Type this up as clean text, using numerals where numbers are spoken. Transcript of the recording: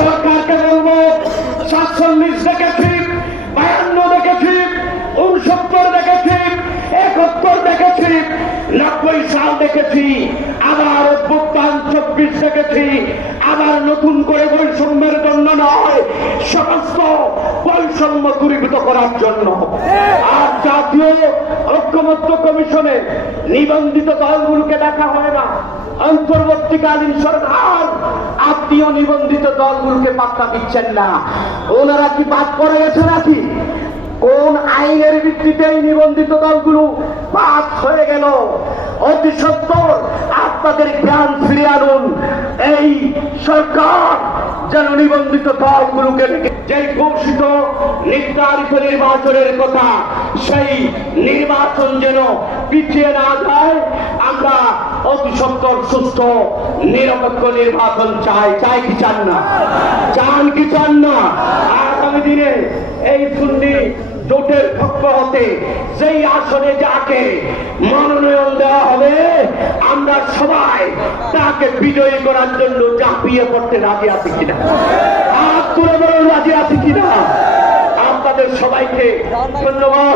সরকারকে বলবো 47 দেখেছি, 52 দেখেছি, 69 দেখেছি, 71 দেখেছি, 90 সাল দেখেছি, আবার অভ্যুত্থান 24 দেখেছি। আবার নতুন করে বৈষম্যের জন্য নয়, সমস্ত বৈষম্য দূরীভূত করার জন্য। আর জাতীয় ঐক্যমত্য কমিশনে নিবন্ধিত দলগুলোকে দেখা হয় না। অন্তর্বর্তীকালীন সরকার আপনিও নিবন্ধিত দলগুলোকে পাত্তা দিচ্ছেন না। ওনারা কি বাদ পড়ে গেছে নাকি? কোন আইনের ভিত্তিতে নিবন্ধিত দলগুলো বাদ হয়ে গেল? অতি সত্বর আপনাদের জ্ঞান ফিরে আনুন। এই সরকার যেন নিবন্ধিত দলগুলোকে যে ঘোষিত নির্ধারিত নির্বাচনের কথা, সেই নির্বাচন যেন পিছিয়ে না যায়। আমরা অতি সত্বর সুস্থ নিরপেক্ষ নির্বাচন চাই। চাই কি চান না? চান কি চান না? আগামী দিনে এই সুন্নি জোটের পক্ষ হতে যেই আসনে যাকে মনোনয়ন দেওয়া হবে, আমরা সবাই তাকে বিজয়ী করার জন্য ঝাঁপিয়ে পড়তে রাজি আছি কিনা? হাত তুলে বলুন রাজি আছি কিনা? আপনাদের সবাইকে ধন্যবাদ।